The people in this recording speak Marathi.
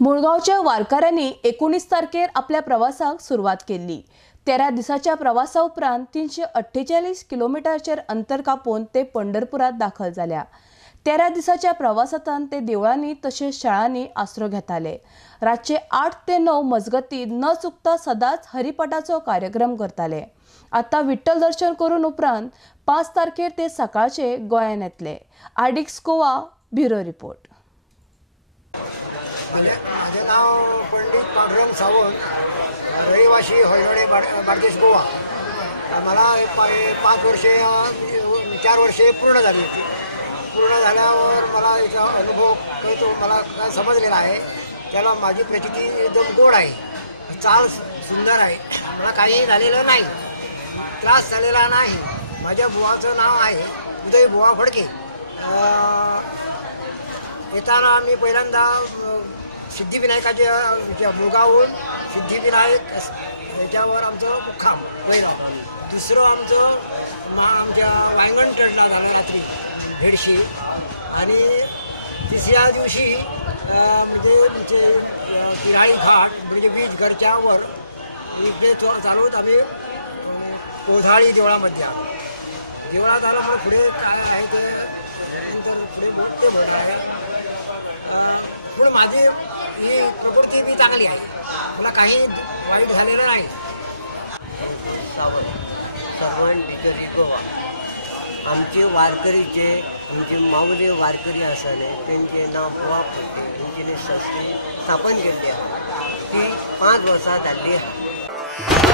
मुळगावच्या वारकऱ्यांनी 19 तारखेर आपल्या प्रवासाक सुरुवात केली। 13 दिसाच्या प्रवासा उपरांत 348 किलोमीटरचेर अंतर कापून ते पंढरपुरात दाखल झाल्या। 13 दिसाच्या प्रवासांत ते देवळांनी तसेच शाळांनी आसरो घेताले। रातचे 8 ते 9 मजगती न चुकता सदांच हरिपाठाचो कार्यक्रम करताले। आता विठ्ठल दर्शन करून उपरांत 5 तारखेर ते सकाळचे गोंयांत येतले। आर्डिक्स गोवा ब्युरो रिपोर्ट। माझे नाव पंडित पांडुरंग सावंत, रहिवासी हळदोडे बार्देस गोवा। मला 5 वर्षे 4 वर्षे पूर्ण झाली होती। पूर्ण झाल्यावर मला याचा अनुभव कळतो, मला काय समजलेला आहे। त्याला माझी प्रचिती एकदम गोड आहे, चाल सुंदर आहे, मला काही झालेलं नाही, त्रास झालेला नाही। माझ्या बुवाचं नाव आहे उदय बुवा फडके। येताना आम्ही पहिल्यांदा सिद्धिविनायकाच्या मुळगावहून सिद्धिविनायक याच्यावर आमचं मुक्काम पहिला। दुसरं आमच्या वांगण टडला झालं रात्री भेडशी। आणि तिसऱ्या दिवशी म्हणजे किराळी घाट म्हणजे बीच घरच्यावर इकडे चालवत आम्ही कोधाळी देवळामध्ये आलो। देवळात आलं म्हणून पुढे काय आहे ते नंतर पुढे ते बोलणार आहे। पण माझी ही प्रकृती बी चांगली आहे, मला काही वाईट झालेलं नाही। सर्वांत भितरी गोवा आमचे वारकरीचे आमचे माऊले वारकरी आसाले त्यांचे नाव बुवा फडके त्यांचे संस्था स्थापन केली आहे। ती 5 वर्सां जाल्ली आहे।